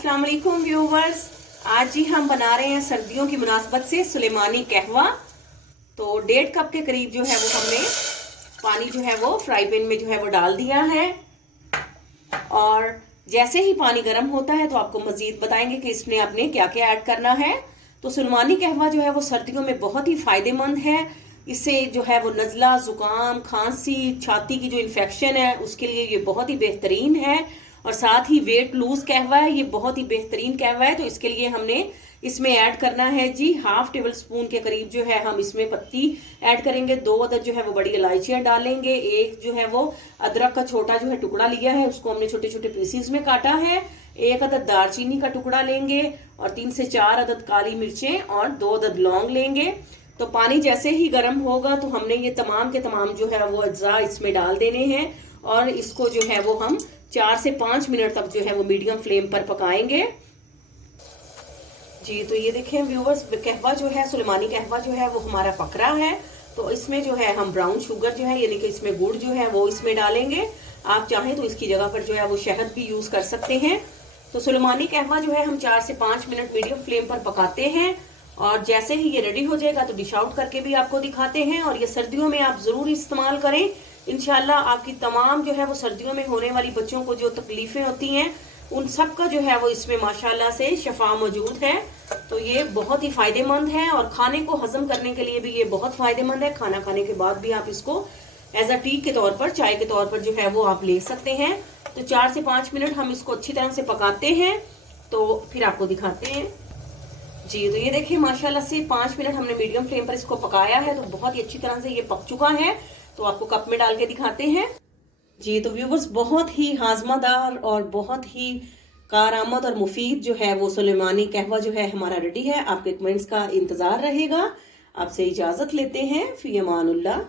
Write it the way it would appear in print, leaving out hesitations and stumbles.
अस्सलाम वालेकुम व्यूवर्स। आज जी हम बना रहे हैं सर्दियों की मुनासबत से सुलेमानी कहवा। तो 1.5 कप के करीब जो है वो हमने पानी जो है वो फ्राई पैन में जो है वो डाल दिया है। और जैसे ही पानी गर्म होता है तो आपको मजीद बताएंगे कि इसमें आपने क्या क्या ऐड करना है। तो सुलेमानी कहवा जो है वो सर्दियों में बहुत ही फायदेमंद है। इससे जो है वो नज़ला, जुकाम, खांसी, छाती की जो इन्फेक्शन है उसके लिए ये बहुत ही बेहतरीन है। और साथ ही वेट लूज कहवा है, ये बहुत ही बेहतरीन कहवा है। तो इसके लिए हमने इसमें ऐड करना है जी 1/2 टेबल स्पून के करीब जो है हम इसमें पत्ती ऐड करेंगे। 2 अदद जो है वो बड़ी इलायचियां डालेंगे। एक जो है वो अदरक का छोटा जो है टुकड़ा लिया है, उसको हमने छोटे छोटे पीसीज में काटा है। 1 अदद दालचीनी का टुकड़ा लेंगे और 3 से 4 अदद काली मिर्चें और 2 अदद लौंग लेंगे। तो पानी जैसे ही गर्म होगा तो हमने ये तमाम के तमाम जो है वो अज्जा इसमें डाल देने हैं और इसको जो है वो हम 4 से 5 मिनट तक जो है वो मीडियम फ्लेम पर पकाएंगे जी। तो ये देखें व्यूवर्स, कहवा जो है, सुलेमानी कहवा जो है वो हमारा पक रहा है। तो इसमें जो है हम ब्राउन शुगर जो है यानी कि इसमें गुड़ जो है वो इसमें डालेंगे। आप चाहें तो इसकी जगह पर जो है वो शहद भी यूज कर सकते हैं। तो सुलेमानी कहवा जो है हम 4 से 5 मिनट मीडियम फ्लेम पर पकाते हैं और जैसे ही ये रेडी हो जाएगा तो डिश आउट करके भी आपको दिखाते हैं। और ये सर्दियों में आप जरूर इस्तेमाल करें, इंशाल्लाह आपकी तमाम जो है वो सर्दियों में होने वाली बच्चों को जो तकलीफें होती हैं उन सब का जो है वो इसमें माशाल्लाह से शफा मौजूद है। तो ये बहुत ही फायदेमंद है और खाने को हजम करने के लिए भी ये बहुत फायदेमंद है। खाना खाने के बाद भी आप इसको एज अ टी के तौर पर, चाय के तौर पर जो है वो आप ले सकते हैं। तो 4 से 5 मिनट हम इसको अच्छी तरह से पकाते हैं तो फिर आपको दिखाते हैं जी। तो ये देखिए माशाल्लाह से 5 मिनट हमने मीडियम फ्लेम पर इसको पकाया है तो बहुत ही अच्छी तरह से ये पक चुका है। तो आपको कप में डाल के दिखाते हैं जी। तो व्यूवर्स, बहुत ही हाजमादार और बहुत ही कारआमद और मुफीद जो है वो सुलेमानी कहवा जो है हमारा रेडी है। आपके कमेंट्स का इंतजार रहेगा। आपसे इजाजत लेते हैं। फी अमानुल्लाह।